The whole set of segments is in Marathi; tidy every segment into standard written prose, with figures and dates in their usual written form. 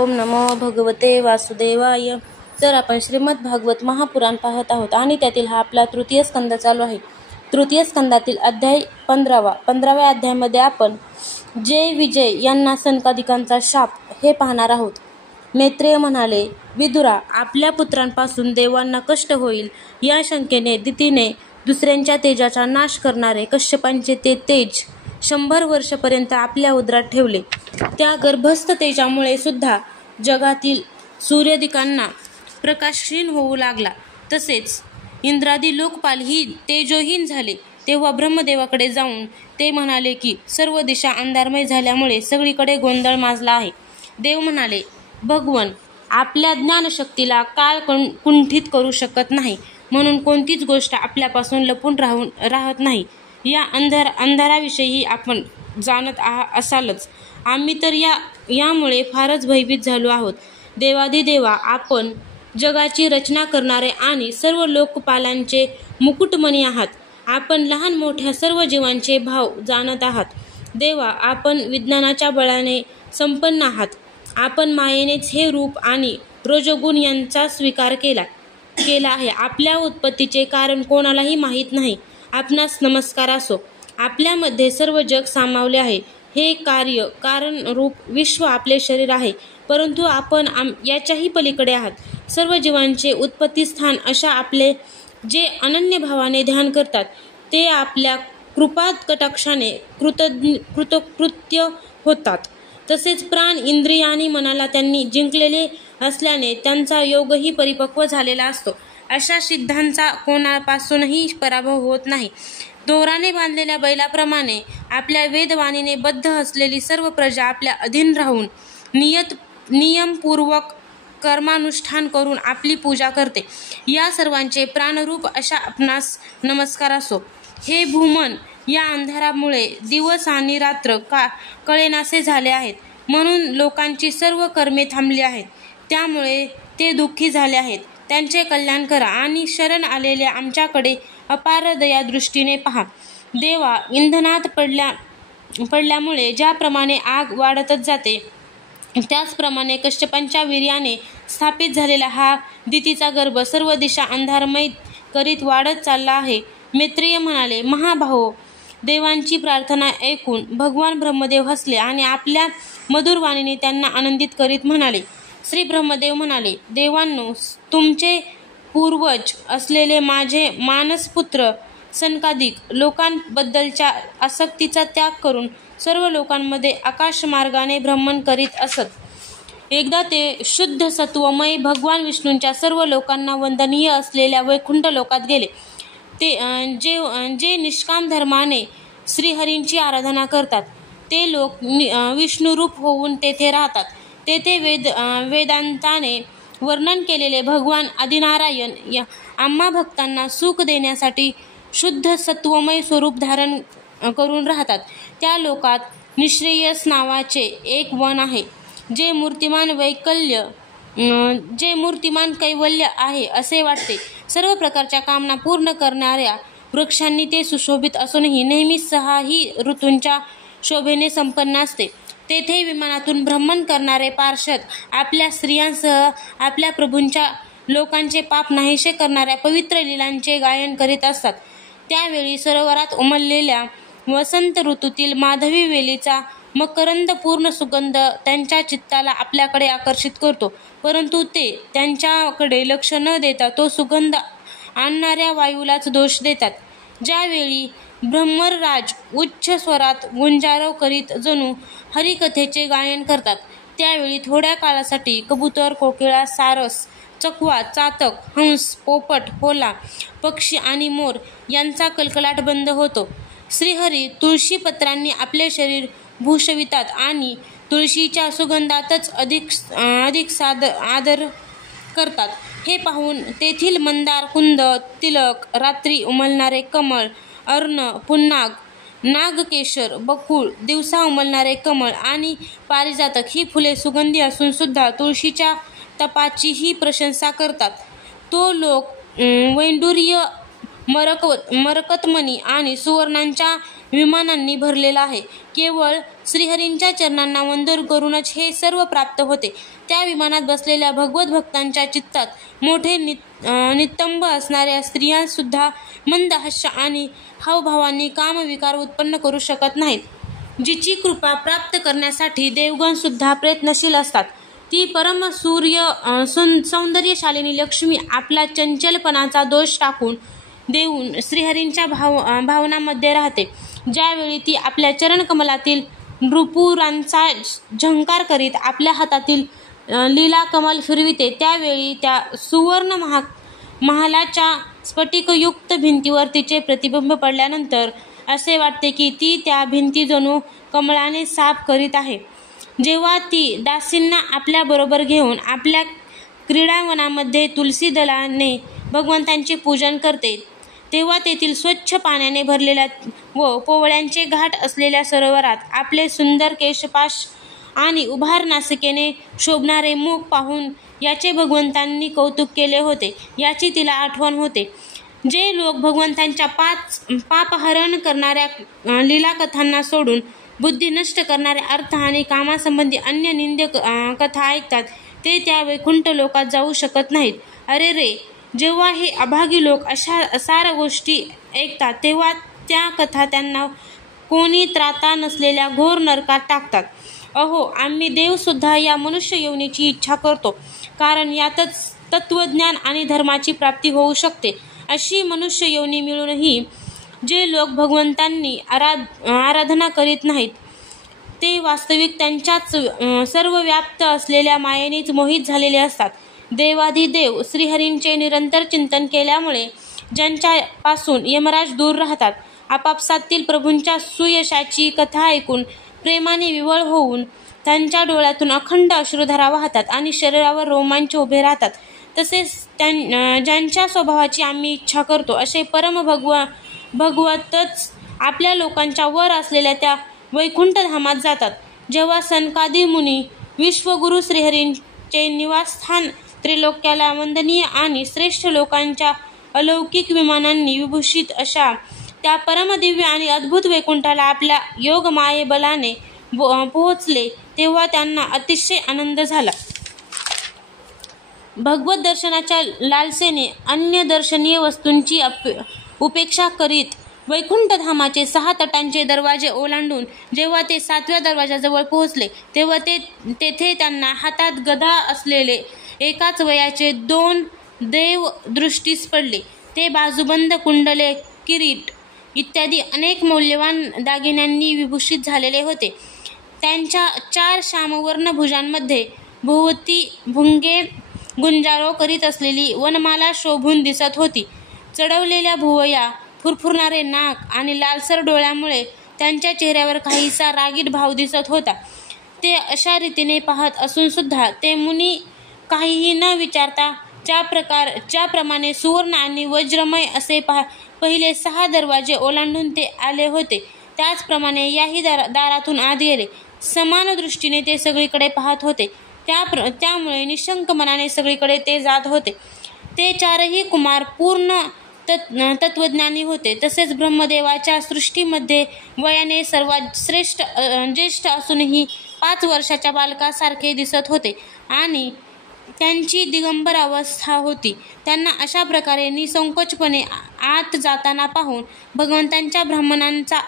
ओम नमो भगवते वासुदेवाय. तर आपण श्रीमद भागवत महापुराण पाहत आहोत आणि त्यातील हा आपला तृतीय स्कंद चालू आहे. तृतीय स्कंदातील अध्याय 15व्या अध्यायामध्ये आपण जय विजय यांना सनकादिकांचा शाप हे पाहणार आहोत. मैत्रेय म्हणाले, विदुरा, आपल्या पुत्रांपासून देवांना कष्ट होईल या शंकेने दितीने दुसऱ्यांच्या तेजाचा नाश करणारे कश्यपांचे ते तेज 100 वर्षपर्यंत आपल्या उदरात ठेवले. त्या गर्भस्थ तेजामुळे सुद्धा जगातील सूर्यदिकांना प्रकाशहीन होऊ लागला. तसेच इंद्रादी लोकपालही तेजोहीन झाले. तेव्हा ब्रह्मदेवाकडे जाऊन ते म्हणाले की सर्व दिशा अंधारमय झाल्यामुळे सगळीकडे गोंधळ माजला आहे. देव म्हणाले, भगवन, आपल्या ज्ञानशक्तीला काळ कुंठित करू शकत नाही, म्हणून कोणतीच गोष्ट आपल्यापासून लपून राहत नाही. या अंधाराविषयी आपण जाणत असालच. आम्ही तर यामुळे फारच भयभीत झालो आहोत. देवादिदेवा, आपण जगाची रचना करणारे आणि सर्व लोकपालांचे मुकुटमणी आहात. आपण लहान मोठ्या सर्व जीवांचे भाव जाणत आहात. देवा, आपण विज्ञानाच्या बळाने संपन्न आहात. आपण मायेनेच हे रूप आणि रजोगुण यांचा स्वीकार केला आहे. आपल्या उत्पत्तीचे कारण कोणालाही माहीत नाही. आपणास नमस्कार असो. आपल्यामध्ये सर्व जग सामावले आहे. हे कारण रूप विश्व आपले शरीर आहे, परंतु आपण याच्याही पलीकडे आहात. सर्व जीवांचे उत्पत्तीस्थान अशा आपले जे अनन्य भावाने ध्यान करतात ते आपल्या कृपा कटाक्षाने कृतकृत्य होतात. तसेच प्राण, इंद्रिय आणि मनाला त्यांनी जिंकलेले असल्याने त्यांचा योगही परिपक्व झालेला असतो. अशा सिद्धांचा कोणापासूनही पराभव होत नाही. दोराने बांधलेल्या बैलाप्रमाणे आपल्या वेदवाणीने बद्ध असलेली सर्व प्रजा आपल्या अधीन राहून नियमपूर्वक कर्मानुष्ठान करून आपली पूजा करते. या सर्वांचे प्राणरूप अशा आपणास नमस्कार असो. हे भूमन, या अंधारामुळे दिवस आणि रात्र कळेनासे झाले आहेत, म्हणून लोकांची सर्व कर्मे थांबली आहेत. त्यामुळे ते दुःखी झाले आहेत. त्यांचे कल्याण करा आणि शरण आलेल्या आमच्याकडे अपार दया दृष्टीने पहा. देवा, इंधनात पडल्यामुळे ज्याप्रमाणे आग वाढतच जाते, त्याचप्रमाणे कश्यपांच्या वीर्याने स्थापित झालेला हा दितीचा गर्भ सर्व दिशा अंधारमय करीत वाढत चालला आहे. मैत्रेय म्हणाले, महाभाहो, देवांची प्रार्थना ऐकून भगवान ब्रह्मदेव हसले आणि आपल्या मधुर वाणीने त्यांना आनंदित करीत म्हणाले. श्री ब्रह्मदेव म्हणाले, देवांनो, तुमचे पूर्वज असलेले माझे मानसपुत्र सनकादिक लोकांबद्दलच्या आसक्तीचा त्याग करून सर्व लोकांमध्ये आकाशमार्गाने भ्रमण करीत असत. एकदा ते शुद्ध सत्वमय भगवान विष्णूंच्या सर्व लोकांना वंदनीय असलेल्या वैकुंठ लोकात गेले. जे निष्काम धर्माने श्रीहरींची आराधना करतात ते लोक विष्णुरूप होऊन तेथे राहतात. तेथे वेदांताने वर्णन केलेले भगवान आदिनारायण आम्हा भक्तांना सुख देण्यासाठी शुद्ध सत्वमय स्वरूप धारण करून राहतात. त्या लोकात निःश्रेयस नावाचे एक वन आहे, जे मूर्तिमान कैवल्य आहे असे वाटते. सर्व प्रकारच्या कामना पूर्ण करणाऱ्या वृक्षांनी ते सुशोभित असूनही नेहमीच 6ही ऋतूंच्या शोभेने संपन्न असते. तेथे विमानातून भ्रमण करणारे पार्षद आपल्या स्त्रियांसह आपल्या प्रभूंच्या लोकांचे पाप नाहीसे करणाऱ्या पवित्र लीलांचे गायन करीत असतात. त्यावेळी सरोवरात उमललेल्या वसंत ऋतूतील माधवी वेलीचा मकरंद पूर्ण सुगंध त्यांच्या चित्ताला आपल्याकडे आकर्षित करतो, परंतु ते त्यांच्याकडे लक्ष न देता तो सुगंध आणणाऱ्या वायूलाच दोष देतात. ज्यावेळी ब्रह्मराज उच्च स्वरात गुंजारव करीत जणू हरिकथेचे गायन करतात, त्यावेळी थोड्या काळासाठी कबूतर, कोकिळा, सारस, चकवा, चातक, हंस, पोपट, होला, पक्षी आणि मोर यांचा कलकलाट बंद होतो. श्रीहरी तुळशीपत्रांनी आपले शरीर भूषवितात आणि तुळशीच्या सुगंधातच अधिक आदर करतात. हे पाहून तेथील मंदार, कुंद, तिलक, रात्री उमलणारे कमळ, अर्ण, पुन्नाग, नागकेशर, बकुळ, दिवसा उमलणारे कमळ आणि पारिजातक ही फुले सुगंधी असून सुद्धा तुळशीच्या तपाचीही प्रशंसा करतात. तो लोक वैडूर्य, मरकतमणी आणि सुवर्णांच्या विमानांनी भरलेला आहे. केवळ श्रीहरींच्या चरणांना वंदन करूनच हे सर्व प्राप्त होते. त्या विमानात बसलेल्या भगवत भक्तांच्या चित्तात मोठे नितंब असणाऱ्या स्त्रियांसुद्धा मंद हास्य आणि हावभावांनी कामविकार उत्पन्न करू शकत नाहीत. जिची कृपा प्राप्त करण्यासाठी देवगणसुद्धा प्रयत्नशील असतात, ती परम सौंदर्यशालिनी लक्ष्मी आपला चंचलपणाचा दोष टाकून देऊन श्रीहरींच्या भावनांमध्ये राहते. ज्यावेळी ती आपल्या चरणकमलातील नृपुरांचा झंकार करीत आपल्या हातातील लीला कमल फिरविते, त्यावेळी त्या सुवर्ण महालाच्या स्फटिकयुक्त भिंतीवर तिचे प्रतिबिंब पडल्यानंतर असे वाटते की ती त्या भिंती जणू कमळाने साफ करीत आहे. जेव्हा ती दासींना आपल्याबरोबर घेऊन आपल्या क्रीडांगणामध्ये तुलसी दलाने भगवंतांचे पूजन करते, तेव्हा तेथील स्वच्छ पाण्याने भरलेल्या व पोवळ्यांचे घाट असलेल्या सरोवरात आपले सुंदर केशपाश आणि उभार नासिकेने शोभणारे मुख पाहून याचे भगवंतांनी कौतुक केले होते याची तिला आठवण होते. जे लोक भगवंतांच्या पापहरण करणाऱ्या लीलाकथांना सोडून बुद्धी नष्ट करणाऱ्या अर्थ आणि कामासंबंधी अन्य निंद्य कथा ऐकतात, ते त्या वैकुंठ लोकात जाऊ शकत नाहीत. अरे रे, जेव्हा हे अभागी लोक अशा असार गोष्टी ऐकतात, तेव्हा त्या कथा त्यांना कोणी त्राता नसलेल्या घोर नरकात टाकतात. अहो, आम्ही देवसुद्धा या मनुष्य योनीची इच्छा करतो, कारण यातच तत्वज्ञान आणि धर्माची प्राप्ती होऊ शकते. अशी मनुष्य योनी मिळूनही जे लोक भगवंतांनी आराधना करीत नाहीत, ते वास्तविक त्यांच्याच सर्व व्याप्त असलेल्या मायेनेच मोहित झालेले असतात. देवाधिदेव श्रीहरींचे निरंतर चिंतन केल्यामुळे ज्यांच्यापासून यमराज दूर राहतात, आपापसातील प्रभूंच्या सुयशाची कथा ऐकून प्रेमाने विव्हळ होऊन त्यांच्या डोळ्यातून अखंड अश्रुधारा वाहतात आणि शरीरावर रोमांच उभे राहतात, तसेच ज्यांच्या स्वभावाची आम्ही इच्छा करतो, असे परम भगवतच आपल्या लोकांच्या वर असलेल्या त्या वैकुंठ धामात जातात. जेव्हा सनकादी मुनी विश्वगुरु श्रीहरींचे निवासस्थान त्रिलोक्याला वंदनीय आणि श्रेष्ठ लोकांच्या अलौकिक विमानांनी विभूषित अशा त्या परमदिव्य आणि अद्भुत वैकुंठाला आपल्या योगमाये बलाने पोहोचले, तेव्हा त्यांना अतिशय आनंद झाला. भगवत दर्शनाच्या लालसेने अन्य दर्शनीय वस्तूंची उपेक्षा करीत वैकुंठ धामाचे 6 तटांचे दरवाजे ओलांडून जेव्हा ते 7व्या दरवाजाजवळ पोहोचले, तेव्हा तेथे त्यांना हातात गदा असलेले एकाच वयाचे 2 देव दृष्टीस पडले. ते बाजूबंद, कुंडले, किरीट इत्यादी अनेक मौल्यवान दागिन्यांनी विभूषित झालेले होते. त्यांच्या 4 श्यामवर्ण भुजांमध्ये भोवती भुंगे गुंजारो करीत असलेली वनमाला शोभून दिसत होती. चढवलेल्या भुवया, फुरफुरणारे नाक आणि लालसर डोळ्यामुळे त्यांच्या चेहऱ्यावर काहीसा रागीट भाव दिसत होता. ते अशा रीतीने पाहत असून सुद्धा ते मुनी काहीही न विचारता ज्याप्रमाणे सुवर्ण आणि वज्रमय असे पहिले 6 दरवाजे ओलांडून ते आले होते, त्याचप्रमाणे याही दारातून आत गेले. समान दृष्टीने ते सगळीकडे पाहत होते, त्यामुळे निशंक मनाने सगळीकडे ते जात होते. ते 4ही कुमार पूर्ण तत्वज्ञानी होते. तसेच ब्रह्मदेवाच्या सृष्टीमध्ये वयाने सर्वात ज्येष्ठ असूनही 5 वर्षाच्या बालकासारखे दिसत होते आणि त्यांची दिगंबर अवस्था होती. त्यांना अशा प्रकारे निसंकोचपणे आत जाताना पाहून भगवंतांच्या ब्राह्मणांचा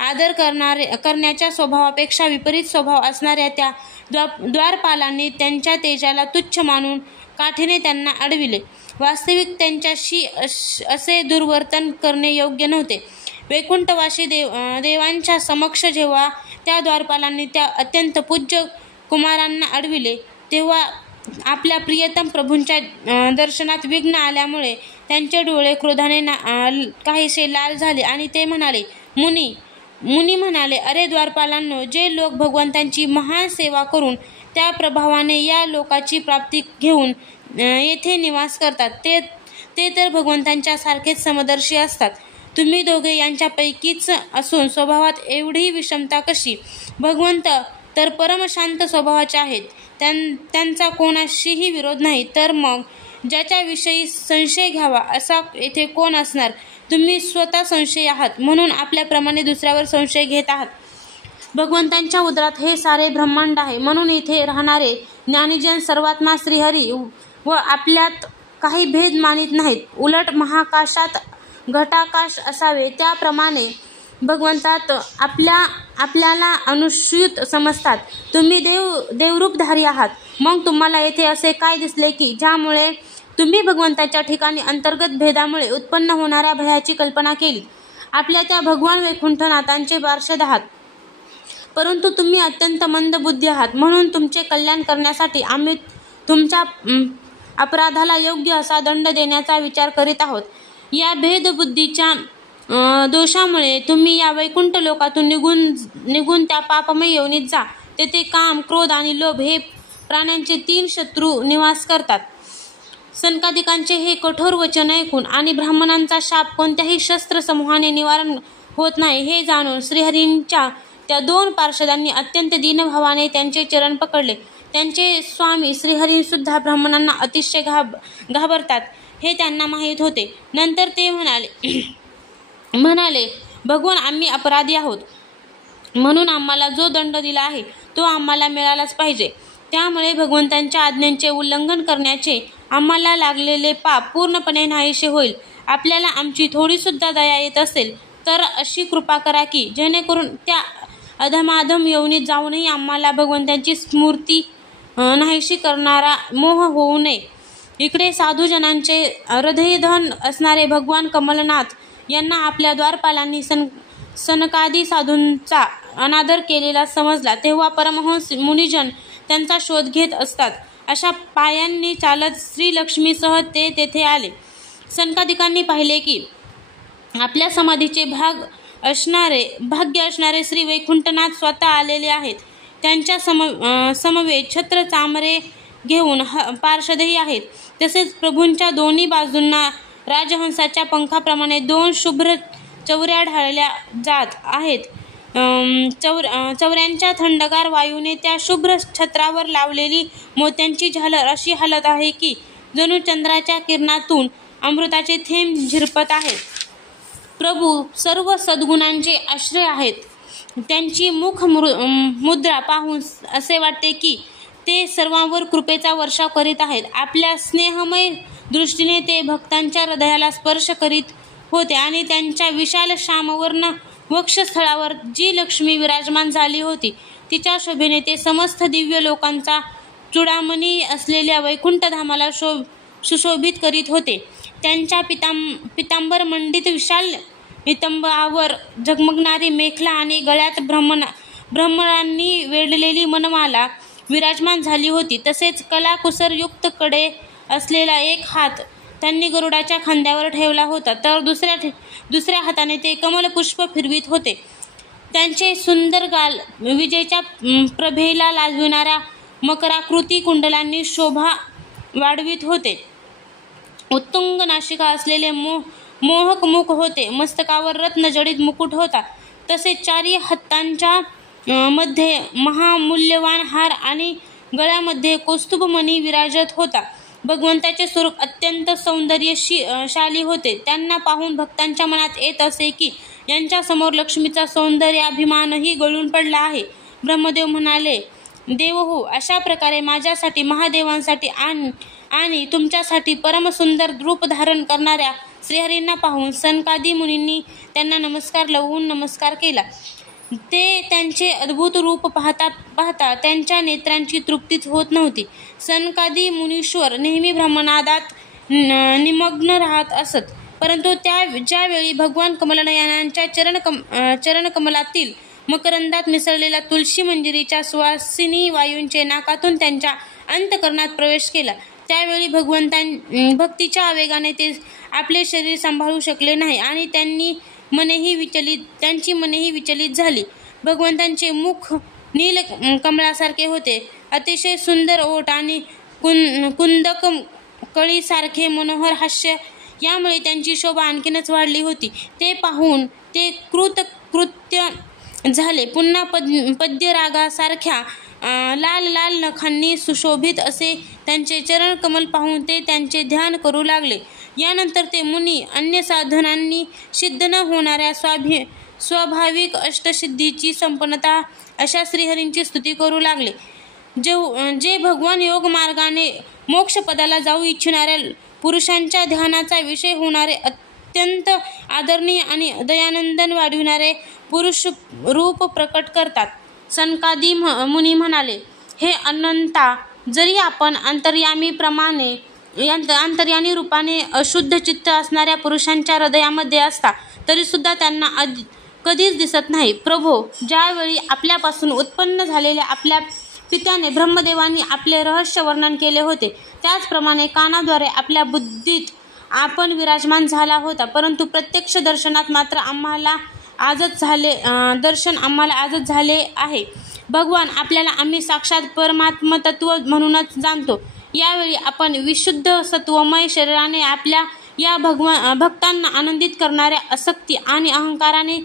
आदर करण्याच्या स्वभावापेक्षा विपरीत स्वभाव असणाऱ्या त्या द्वारपालांनी त्यांच्या तेजाला तुच्छ मानून काठीने त्यांना अडविले. वास्तविक त्यांच्याशी असे दुर्वर्तन करणे योग्य नव्हते. वैकुंठवासी देवांच्या समक्ष जेव्हा त्या द्वारपालांनी त्या अत्यंत पूज्य कुमारांना अडविले, तेव्हा आपल्या प्रियतम प्रभूंच्या दर्शनात विघ्न आल्यामुळे त्यांचे डोळे क्रोधाने काहीसे लाल झाले आणि ते म्हणाले, मुनी म्हणाले, अरे द्वारपालांनो, जे लोक भगवंतांची महान सेवा करून त्या प्रभावाने या लोकाची प्राप्ती घेऊन येथे निवास करतात, ते तर भगवंतांच्या सारखेच समदर्शी असतात. तुम्ही दोघे यांच्यापैकीच असून स्वभावात एवढी विषमता कशी? भगवंत तर परमशांत स्वभावाचे आहेत, त्यांचा कोणाशीही विरोध नाही, तर मग ज्याच्याविषयी संशय घ्यावा असा येथे कोण असणार? तुम्ही स्वतः संशयी आहात, म्हणून आपल्याप्रमाणे दुसऱ्यावर संशय घेत आहात. भगवंतांच्या उदरात हे सारे ब्रह्मांड आहे, म्हणून इथे राहणारे ज्ञानीजन सर्वात्मा श्रीहरी व आपल्यात काही भेद मानित नाहीत. उलट महाकाशात घटाकाश असावे त्याप्रमाणे भगवंतात आपल्याला अनुस्यूत समजतात. तुम्ही देवरूपधारी आहात, मग तुम्हाला येथे असे काय दिसले की ज्यामुळे तुम्ही भगवंताच्या ठिकाणी अंतर्गत भेदामुळे उत्पन्न होणाऱ्या भयाची कल्पना केली. आपल्या त्या भगवान वैकुंठनाथांचे पार्षद आहात, परंतु तुम्ही अत्यंत मंद बुद्धी आहात, म्हणून तुमचे कल्याण करण्यासाठी आम्ही तुमच्या अपराधाला योग्य असा दंड देण्याचा विचार करीत आहोत. या भेदबुद्धीच्या दोषामुळे तुम्ही या वैकुंठ लोकातून निघून त्या पापमय योनीत जा. तेथे काम, क्रोध आणि लोभ हे प्राण्यांचे 3 शत्रू निवास करतात. सनकादिकांचे हे कठोर वचन ऐकून आणि ब्राह्मणांचा शाप कोणत्याही शस्त्र समूहाने निवारण होत नाही हे जाणून श्रीहरींच्या त्या 2 पार्षदांनी अत्यंत दीनभावाने त्यांचे चरण पकडले. त्यांचे स्वामी श्रीहरीसुद्धा ब्राह्मणांना अतिशय घाबरतात हे त्यांना माहीत होते. नंतर ते म्हणाले, भगवान, आम्ही अपराधी आहोत, म्हणून आम्हाला जो दंड दिला आहे तो आम्हाला मिळालाच पाहिजे. त्यामुळे भगवंतांच्या आज्ञेचे उल्लंघन करण्याचे आम्हाला लागलेले पाप पूर्णपणे नाहीसे होईल. आपल्याला आमची थोडीसुद्धा दया येत असेल तर अशी कृपा करा की जेणेकरून त्या अधमाधम योनीत जाऊनही आम्हाला भगवंतांची स्मृती नाहीशी करणारा मोह होऊ नये. इकडे साधूजनांचे हृदयधन असणारे भगवान कमलनाथ यांना आपल्या द्वारपालांनी सनकादी साधूंचा अनादर केलेला समजला तेव्हा परमहंस मुनिजन त्यांचा शोध घेत असतात. अशा पायांनी चालत श्रीलक्ष्मीसह ते तेथे आले. सनकादिकांनी पाहिले की आपल्या समाधीचे भाग्य असणारे श्री वैकुंठनाथ स्वतः आलेले आहेत. त्यांच्या समवेत छत्र चामरे घेऊन पार्षदही आहेत. तसेच प्रभूंच्या दोन्ही बाजूंना राजहंसाच्या पंखाप्रमाणे 2 शुभ्र चवऱ्या ढाळल्या जात आहेत. चवऱ्यांच्या थंडगार वायूने त्या शुभ्र छत्रावर लावलेली मोत्यांची झालर अशी हालत आहे की जणू चंद्राच्या किरणातून अमृताचे थेंब झिरपत आहेत. प्रभू सर्व सद्गुणांचे आश्रय आहेत. त्यांची मुद्रा पाहून असे वाटते की ते सर्वांवर कृपेचा वर्षाव करीत आहेत. आपल्या स्नेहमय दृष्टीने ते भक्तांच्या हृदयाला स्पर्श करीत होते आणि त्यांच्या विशाल श्यामवर्ण वक्षस्थळावर जी लक्ष्मी विराजमान झाली होती तिच्या शोभेने ते समस्त दिव्य लोकांचा चूडामणी असलेल्या वैकुंठधामाला सुशोभित करीत होते. त्यांच्या पितांबर मंडित विशाल नितंबावर झगमगणारी मेखला आणि गळ्यात भ्रमरांनी वेढलेली मनमाला विराजमान झाली होती. तसेच कलाकुसर युक्त कडे असलेला एक हात त्यांनी गरुडाच्या खांद्यावर ठेवला होता, तर दुसऱ्या हाताने ते कमलपुष्प फिरवित होते. त्यांचे सुंदर गाल विजेच्या प्रभेला लाजविणाऱ्या मकराकृती कुंडलांनी शोभा वाढवित होते. उत्तुंग नाशिका असलेले मोहक मुख होते. मस्तकावर रत्नजडित मुकुट होता. तसेच 4 हातांच्या मध्ये महामूल्यवान हार आणि गळ्यामध्ये कौस्तुभमणी विराजत होता. भगवंताचे स्वरूप अत्यंत सौंदर्यशाली होते. त्यांना पाहून भक्तांच्या मनात येत असे की यांच्या समोर लक्ष्मीचा सौंदर्याभिमानही गळून पडला आहे. ब्रह्मदेव म्हणाले, देव हो, अशा प्रकारे माझ्यासाठी, महादेवांसाठी आणि तुमच्यासाठी परमसुंदर रूप धारण करणाऱ्या श्रीहरींना पाहून सनकादी मुनींनी त्यांना नमस्कार केला. ते त्यांचे अद्भुत रूप पाहता त्यांच्या नेत्रांची तृप्तीच होत नव्हती. सनकादी मुनीश्वर नेहमी ब्रह्मनादात निमग्न राहत असत, परंतु ज्यावेळी भगवान कमलनयनांच्या चरणकमलातील मकरंदात मिसळलेला तुलसी मंजिरीच्या सुवासिनी वायूंचे नाकातून त्यांच्या अंतःकरणात प्रवेश केला, त्यावेळी भक्तीच्या आवेगाने ते आपले शरीर सांभाळू शकले नाही आणि त्यांची मनेही विचलित झाली. भगवंतांचे मुख नील कमळासारखे होते. अतिशय सुंदर ओठ आणि कुंदक कळीसारखे मनोहर हास्य यामुळे त्यांची शोभा आणखीनच वाढली होती. ते पाहून ते कृतकृत्य झाले. पुन्हा पद्यरागासारख्या लाल नखांनी सुशोभित असे त्यांचे चरण कमल पाहून ते त्यांचे ध्यान करू लागले. यानंतर ते मुनी अन्य साधनांनी सिद्ध न होणाऱ्या स्वाभाविक अष्टसिद्धीची संपन्नता अशा श्रीहरींची स्तुती करू लागले. जे भगवान योग मार्गाने मोक्षपदाला जाऊ इच्छिणाऱ्या पुरुषांच्या ध्यानाचा विषय होणारे अत्यंत आदरणीय आणि दयानंदन वाढविणारे पुरुष रूप प्रकट करतात. सनकादी मुनी म्हणाले, हे अनंता, जरी आपण अंतर्यामी रूपाने अशुद्ध चित्त असणाऱ्या पुरुषांच्या हृदयामध्ये असता तरी सुद्धा त्यांना कधीच दिसत नाही. प्रभो, ज्यावेळी आपल्यापासून उत्पन्न झालेल्या आपल्या पित्याने ब्रह्मदेवांनी आपले रहस्य वर्णन केले होते, त्याचप्रमाणे कानाद्वारे आपल्या बुद्धीत आपण विराजमान झाला होता, परंतु प्रत्यक्ष दर्शनात मात्र आम्हाला आजच झाले आहे. भगवान, आपल्याला आम्ही साक्षात परमात्म तत्व म्हणूनच जाणतो. यावेळी आपण विशुद्ध सत्वमय शरीराने आपल्या या भक्तांना आनंदित करणाऱ्या आसक्ती आणि अहंकाराने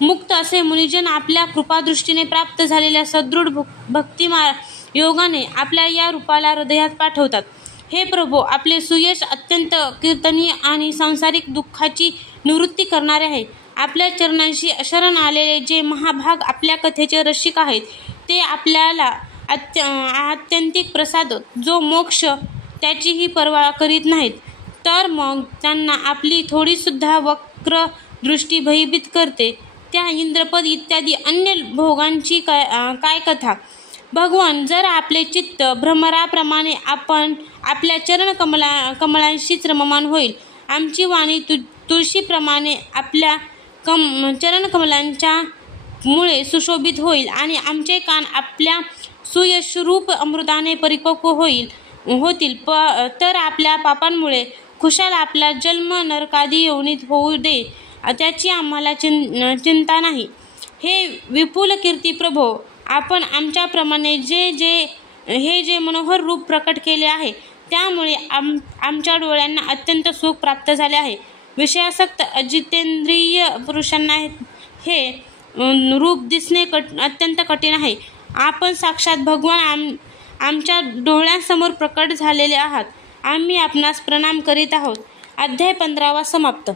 मुक्त असे मुनिजन आपल्या कृपादृष्टीने प्राप्त झालेल्या सदृढ भक्ती योगाने आपल्या या रूपाला हृदयात पाठवतात. हे प्रभो, आपले सुयश अत्यंत कीर्तनीय आणि सांसारिक दुःखाची निवृत्ती करणारे आहे. आपल्या चरणांशी शरण आलेले जे महाभाग आपल्या कथेचे रसिक आहेत, ते आपल्याला आत्यंतिक प्रसाद जो मोक्ष त्याचीही पर्वा करीत नाहीत, तर मग त्यांना आपली थोडीसुद्धा वक्र दृष्टी भयभीत करते. त्या इंद्रपद इत्यादी अन्य भोगांची काय कथा. भगवान, जर आपले चित्त भ्रमराप्रमाणे आपण आपल्या चरण कमलांशीच रममान होईल, आमची वाणी तुळशीप्रमाणे आपल्या चरणकमलांच्या मुळे सुशोभित होईल आणि आमचे कान आपल्या सुयशरूप अमृताने परिपक्व होतील, तर आपल्या पापांमुळे खुशाल आपला जन्म नरकादी योनीत होऊ दे, त्याची आम्हाला चिंता नाही. हे विपुल कीर्ती प्रभो, आपण आमच्याप्रमाणे हे जे मनोहर रूप प्रकट केले आहे, त्यामुळे आमच्या डोळ्यांना अत्यंत सुख प्राप्त झाले आहे. विषयासक्त अजितेंद्रिय पुरुषांना हे रूप दिसणे अत्यंत कठीण आहे. आपण साक्षात भगवान आमच्या डोळ्यांसमोर प्रकट झालेले आहात. आम्ही आपणास प्रणाम करीत आहोत. अध्याय 15 समाप्त.